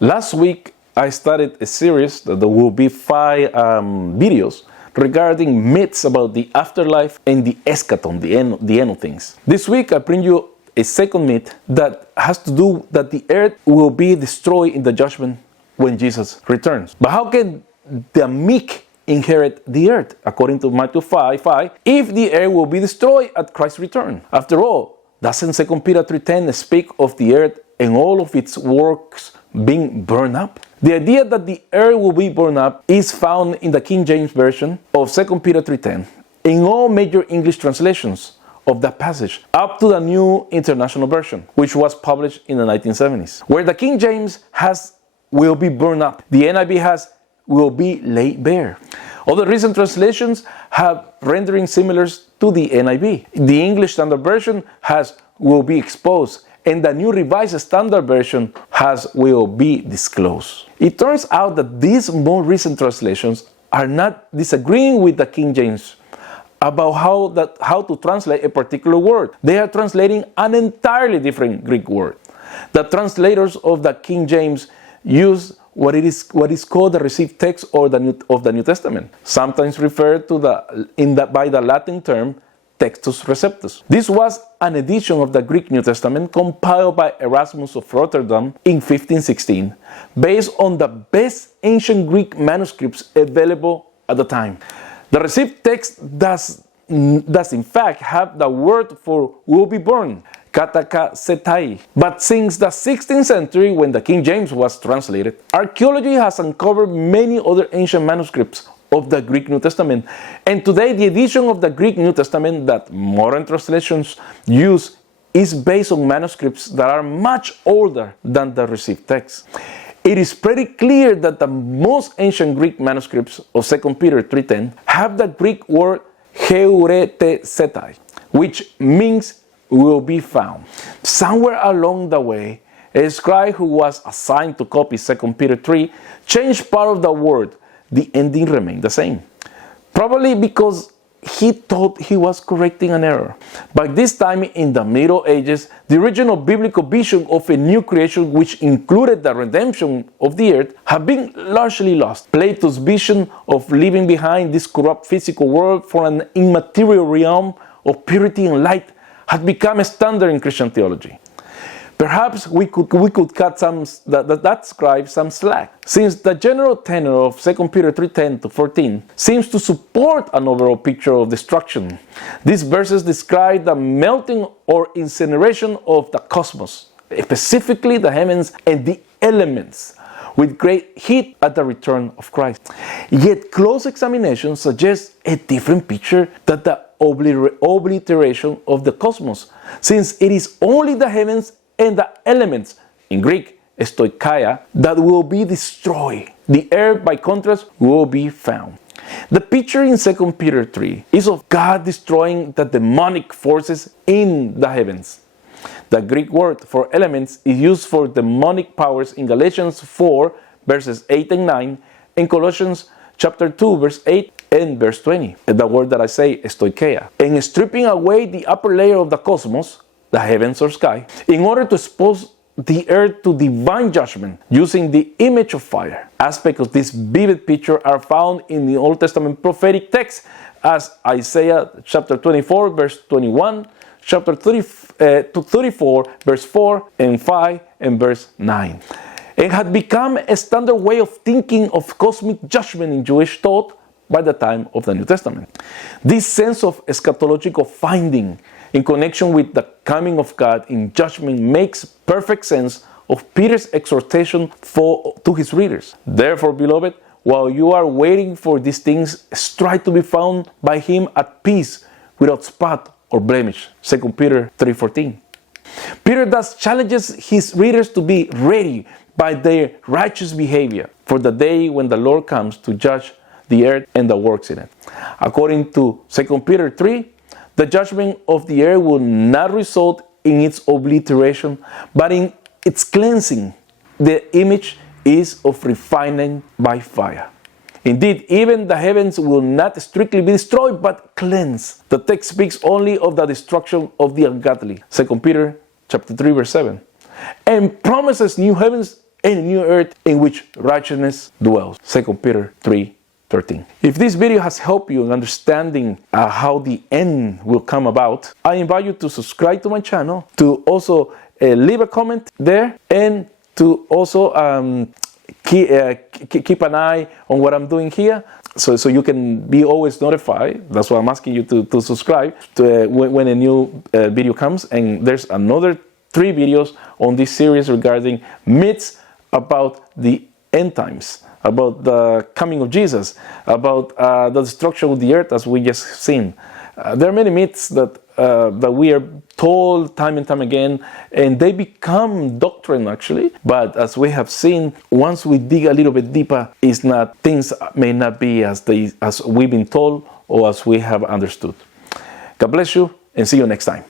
Last week, I started a series that there will be 5 videos regarding myths about the afterlife and the eschaton, the end of things. This week, I bring you a second myth that has to do that the earth will be destroyed in the judgment when Jesus returns. But how can the meek inherit the earth, according to Matthew 5:5, if the earth will be destroyed at Christ's return? After all, doesn't 2 Peter 3:10 speak of the earth and all of its works being burned up? The idea that the earth will be burned up is found in the King James Version of 2 Peter 3:10, in all major English translations of that passage, up to the New International Version, which was published in the 1970s, where the King James has will be burned up. The NIV has will be laid bare. Other recent translations have renderings similar to the NIV. The English Standard Version has will be exposed, and the New Revised Standard Version has will be disclosed. It turns out that these more recent translations are not disagreeing with the King James about how to translate a particular word. They are translating an entirely different Greek word. The translators of the King James use what is called the received text of the New Testament, sometimes referred to by the Latin term Textus Receptus. This was an edition of the Greek New Testament compiled by Erasmus of Rotterdam in 1516, based on the best ancient Greek manuscripts available at the time. The received text does in fact have the word for will be burned, katakasetai. But since the 16th century, when the King James was translated, archaeology has uncovered many other ancient manuscripts of the Greek New Testament, and today the edition of the Greek New Testament that modern translations use is based on manuscripts that are much older than the received text. It is pretty clear that the most ancient Greek manuscripts of 2 Peter 3:10 have the Greek word heuretesetai, which means will be found. Somewhere along the way, a scribe who was assigned to copy 2 Peter 3 changed part of the word. The ending remained the same, probably because he thought he was correcting an error. By this time in the Middle Ages, the original biblical vision of a new creation, which included the redemption of the earth, had been largely lost. Plato's vision of leaving behind this corrupt physical world for an immaterial realm of purity and light had become a standard in Christian theology. Perhaps we could cut that scribe some slack, since the general tenor of 2 Peter 3:10 to 14 seems to support an overall picture of destruction. These verses describe the melting or incineration of the cosmos, specifically the heavens and the elements, with great heat at the return of Christ. Yet close examination suggests a different picture than the obliteration of the cosmos, since it is only the heavens and the elements, in Greek, stoicheia, that will be destroyed. The earth, by contrast, will be found. The picture in 2 Peter 3 is of God destroying the demonic forces in the heavens. The Greek word for elements is used for demonic powers in Galatians 4, verses 8 and 9, and Colossians chapter 2, verse 8 and verse 20. The word that I say, stoicheia. And stripping away the upper layer of the cosmos, the heavens or sky, in order to expose the earth to divine judgment using the image of fire. Aspects of this vivid picture are found in the Old Testament prophetic text, as Isaiah chapter 24, verse 21, chapter 34, verse 4 and 5 and verse 9. It had become a standard way of thinking of cosmic judgment in Jewish thought by the time of the New Testament. This sense of eschatological finding in connection with the coming of God in judgment makes perfect sense of Peter's exhortation to his readers. Therefore, beloved, while you are waiting for these things, strive to be found by him at peace, without spot or blemish. 2 Peter 3:14. Peter thus challenges his readers to be ready by their righteous behavior for the day when the Lord comes to judge the earth and the works in it. According to 2 Peter 3, the judgment of the earth will not result in its obliteration, but in its cleansing. The image is of refining by fire. Indeed, even the heavens will not strictly be destroyed, but cleansed. The text speaks only of the destruction of the ungodly, 2 Peter chapter 3, verse 7, and promises new heavens and a new earth in which righteousness dwells. 2 Peter 3:13. If this video has helped you in understanding how the end will come about, I invite you to subscribe to my channel, to also leave a comment there, and to also keep an eye on what I'm doing here, so you can be always notified. That's why I'm asking you to subscribe to when a new video comes. And there's another 3 videos on this series regarding myths about the end times, about the coming of Jesus, about the destruction of the earth, as we just seen. There are many myths that we are told time and time again, and they become doctrine actually. But as we have seen, once we dig a little bit deeper, things may not be as we've been told or as we have understood. God bless you, and see you next time.